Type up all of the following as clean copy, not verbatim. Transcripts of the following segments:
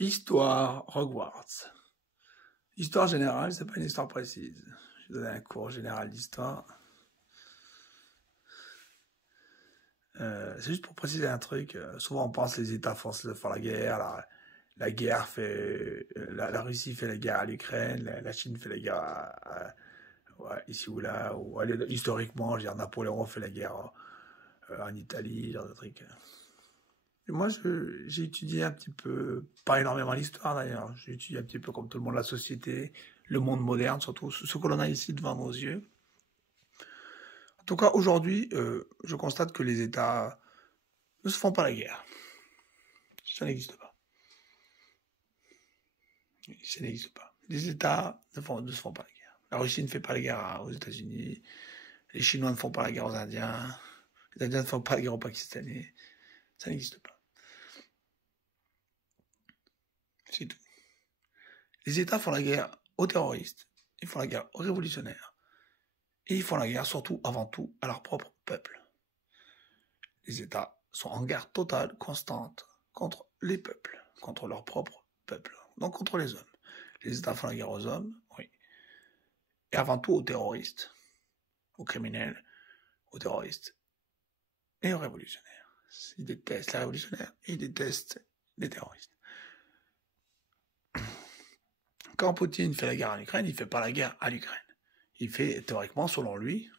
Histoire Hogwarts. Histoire générale, c'est pas une histoire précise. Je vais donner un cours général d'histoire. C'est juste pour préciser un truc. Souvent, on pense que les États forcent de faire la guerre. La guerre fait, la Russie fait la guerre à l'Ukraine, la Chine fait la guerre ouais, ici ou là. Ou historiquement, je veux dire, Napoléon fait la guerre en Italie, genre de trucs. Et moi, j'ai étudié un petit peu, pas énormément l'histoire d'ailleurs. J'ai étudié un petit peu comme tout le monde la société, le monde moderne, surtout ce que l'on a ici devant nos yeux. En tout cas, aujourd'hui, je constate que les États ne se font pas la guerre. Ça n'existe pas. Ça n'existe pas. Les États ne se font pas la guerre. La Russie ne fait pas la guerre aux États-Unis. Les Chinois ne font pas la guerre aux Indiens. Les Indiens ne font pas la guerre aux Pakistanais. Ça n'existe pas. C'est tout. Les États font la guerre aux terroristes. Ils font la guerre aux révolutionnaires. Et ils font la guerre surtout, avant tout, à leur propre peuple. Les États sont en guerre totale, constante, contre les peuples, contre leur propre peuple, donc contre les hommes. Les États font la guerre aux hommes, oui. Et avant tout aux terroristes, aux criminels, aux terroristes et aux révolutionnaires. Ils détestent les révolutionnaires et ils détestent les terroristes. Quand Poutine fait la guerre en Ukraine, il ne fait pas la guerre à l'Ukraine. Il fait, théoriquement, selon lui,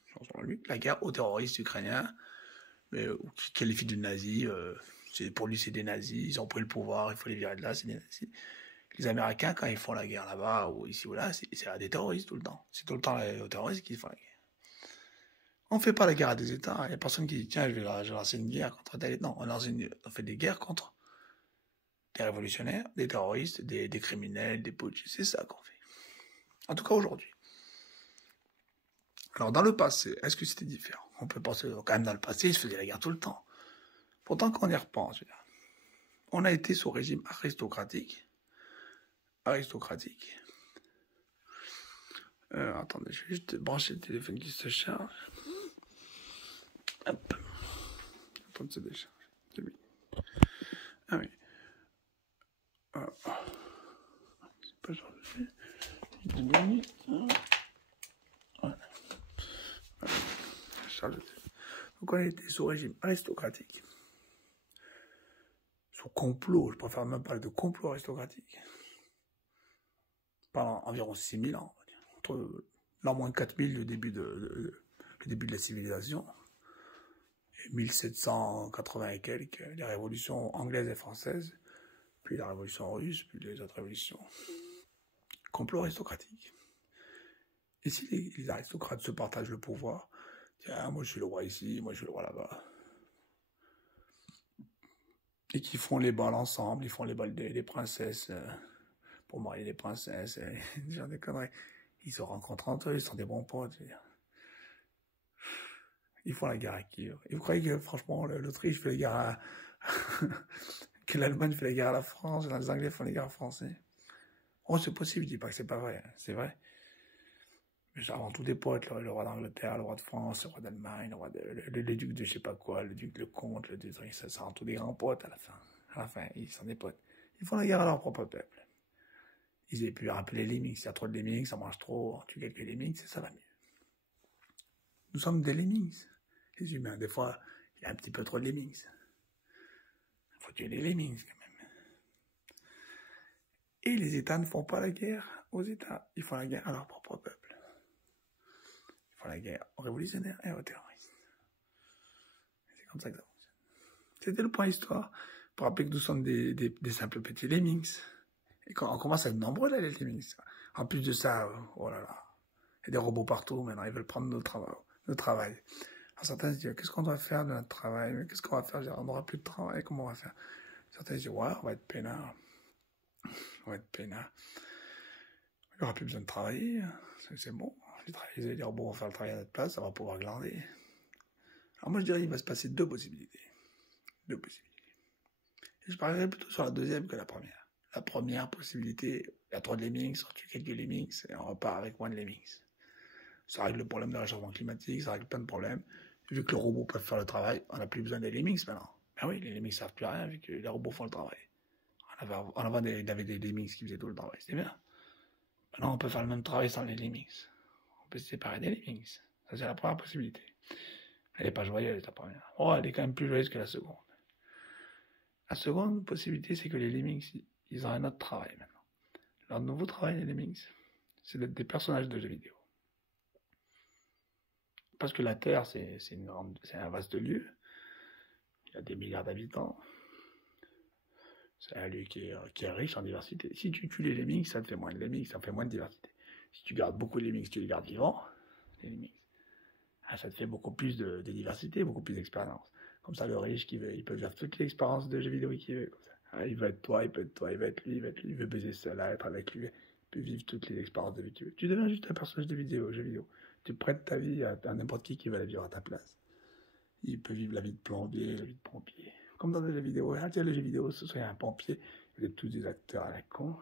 la guerre aux terroristes ukrainiens, qui qualifient de nazis. Pour lui, c'est des nazis. Ils ont pris le pouvoir, il faut les virer de là, c'est des nazis. Les Américains, quand ils font la guerre là-bas, ou ici ou là, c'est à des terroristes tout le temps. C'est tout le temps aux terroristes qui font la guerre. On ne fait pas la guerre à des États. Il n'y a personne qui dit, tiens, je vais lancer une guerre contre tel. Non, on fait des guerres contre des révolutionnaires, des terroristes, des criminels, des putschistes. C'est ça qu'on fait. En tout cas, aujourd'hui. Alors, dans le passé, est-ce que c'était différent? On peut penser, quand même, dans le passé, ils se faisaient la guerre tout le temps. Pourtant, quand on y repense, on a été sous régime aristocratique. Attendez, je vais juste brancher le téléphone qui se charge. Hop. Attends de se décharger. Ah oui. C'est pas chargé. Une minute. Voilà. Charge. Donc on a été sous régime aristocratique. Sous complot, je préfère même parler de complot aristocratique. Pendant environ 6000 ans, on va dire. Entre l'an moins 4000, le début de la civilisation, et 1780 et quelques, les révolutions anglaises et françaises, puis la révolution russe, puis les autres révolutions. Complot aristocratique. Et si les aristocrates se partagent le pouvoir, tiens, moi je suis le roi ici, moi je suis le roi là-bas. Et qui font les balles ensemble, ils font les balles des princesses, pour marier les princesses, genre des conneries. Ils se rencontrent entre eux, ils sont des bons potes. Ils font la guerre à qui? Et vous croyez que, franchement, l'Autriche fait la guerre à... que l'Allemagne fait la guerre à la France, et les Anglais font la guerre aux Français? Oh, c'est possible, je dis pas que c'est pas vrai, hein. C'est vrai. Mais avant tout des potes, le roi d'Angleterre, le roi de France, le roi d'Allemagne, le duc de je sais pas quoi, le duc de comte, le duc, ça rend tous des grands potes à la fin. À la fin, ils sont des potes. Ils font la guerre à leur propre peuple. Ils aient pu rappeler les lemmings. S'il y a trop de lemmings, ça mange trop, on tue quelques lemmings, et ça va mieux. Nous sommes des lemmings, les humains. Des fois, il y a un petit peu trop de lemmings. Il faut tuer les lemmings, quand même. Et les États ne font pas la guerre aux États. Ils font la guerre à leur propre peuple. Ils font la guerre aux révolutionnaires et aux terroristes. C'est comme ça que ça fonctionne. C'était le point histoire, pour rappeler que nous sommes des simples petits lemmings. Et quand on commence à être nombreux, là, les lemmings. En plus de ça, oh là là, il y a des robots partout, maintenant, ils veulent prendre notre travail. Alors certains se disent, qu'est-ce qu'on doit faire de notre travail? Qu'est-ce qu'on va faire? On n'aura plus de travail, comment on va faire? Certains se disent, ouais, on va être peinard. On va être peinard. Il n'y aura plus besoin de travailler. C'est bon. Les robots vont faire le travail à notre place, ça va pouvoir glander. Alors moi, je dirais, il va se passer deux possibilités. Et je parlerai plutôt sur la deuxième que la première. La première possibilité, il y a trop de lemmings, on tue quelques lemmings, et on repart avec moins de lemmings. Ça règle le problème de réchauffement climatique, ça règle plein de problèmes. Vu que les robots peuvent faire le travail, on n'a plus besoin des lemmings maintenant. Ben oui, les lemmings ne servent plus à rien vu que les robots font le travail. il avait des lemmings qui faisaient tout le travail, c'était bien. Maintenant, on peut faire le même travail sans les lemmings. On peut se séparer des lemmings. Ça, c'est la première possibilité. Elle n'est pas joyeuse, la première. Oh, elle est quand même plus joyeuse que la seconde. La seconde possibilité, c'est que les lemmings, ils ont un autre travail maintenant. Leur nouveau travail, les lemmings, c'est d'être des personnages de jeux vidéo. Parce que la Terre, c'est un vaste lieu. Il y a des milliards d'habitants. C'est un lieu qui est riche en diversité. Si tu tues les lemmings, ça te fait moins de lemmings, ça fait moins de diversité. Si tu gardes beaucoup de lemmings, tu les gardes vivants, les lemmings, ça te fait beaucoup plus de diversité, beaucoup plus d'expérience. Comme ça, le riche, il peut vivre toutes les expériences de jeux vidéo qu'il veut. Comme ça. Il veut être toi, il peut être toi, il veut être lui, il veut baiser celle-là, être avec lui, il peut vivre toutes les expériences de vie qu'il veut. Tu deviens juste un personnage de jeux vidéo. Tu prêtes ta vie à n'importe qui va la vivre à ta place. Il peut vivre la vie de plombier, la vie de pompier. Comme dans les jeux vidéo. Tiens, les jeux vidéo, ce serait un pompier. Vous êtes tous des acteurs à la con.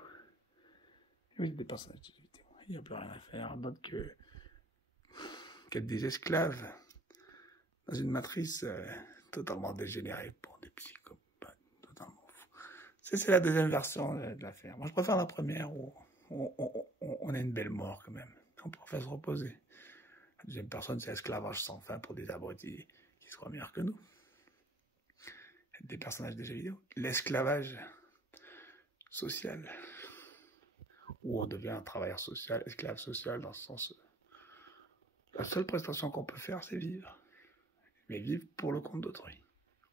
Et oui, des personnages de jeux vidéo. Il n'y a plus rien à faire d'autre qu'être des esclaves dans une matrice totalement dégénérée pour des psychopathes, totalement fous. C'est la deuxième version de l'affaire. Moi, je préfère la première où on a une belle mort quand même. On préfère se reposer. La deuxième personne, c'est esclavage sans fin pour des abrutis qui soient meilleurs que nous. Des personnages de jeux vidéo. L'esclavage social, où on devient un travailleur social, esclave social, dans ce sens. La seule prestation qu'on peut faire, c'est vivre. Mais vivre pour le compte d'autrui.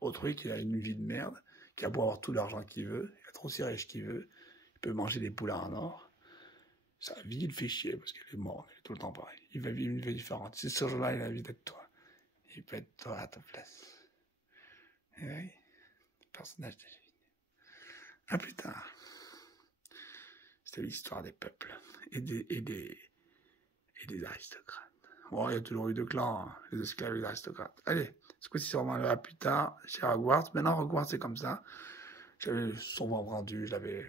Autrui qui a une vie de merde, qui a beau avoir tout l'argent qu'il veut, être aussi riche qu'il veut, il peut manger des poulets en or. Sa vie, il fait chier parce qu'elle est morte, elle est tout le temps pareil. Il va vivre une vie différente. Si ce jour-là, il a envie d'être toi, il peut être toi à ta place. Et oui, personnage de jeux vidéo. À plus tard. C'était l'histoire des peuples et des aristocrates. Bon, il y a toujours eu deux clans, hein, les esclaves et les aristocrates. Allez, ce coup-ci, c'est vraiment à plus tard, chez Hogwarts. Maintenant, Hogwarts, c'est comme ça. J'avais souvent vendu, je l'avais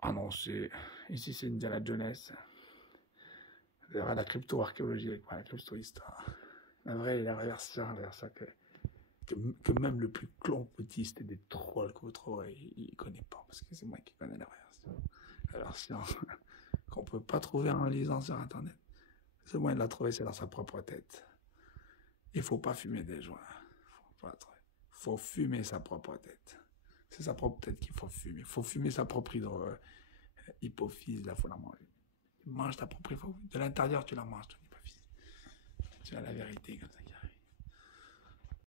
annoncé. Ici, c'est Indiana Jones. La crypto-archéologie, la crypto-histoire. La vraie version que même le plus complétiste et des trolls que vous trouverez, il ne connaît pas, parce que c'est moi qui connais la version qu'on ne peut pas trouver en lisant sur Internet. Le seul moyen de la trouver, c'est dans sa propre tête. Il ne faut pas fumer des joints. Il faut fumer sa propre tête. C'est sa propre tête qu'il faut fumer. Il faut fumer sa propre hypophyse, là, il faut la manger. Tu manges ta propre hypophyse. De l'intérieur, tu la manges, ton hypophyse. Tu as la vérité comme ça.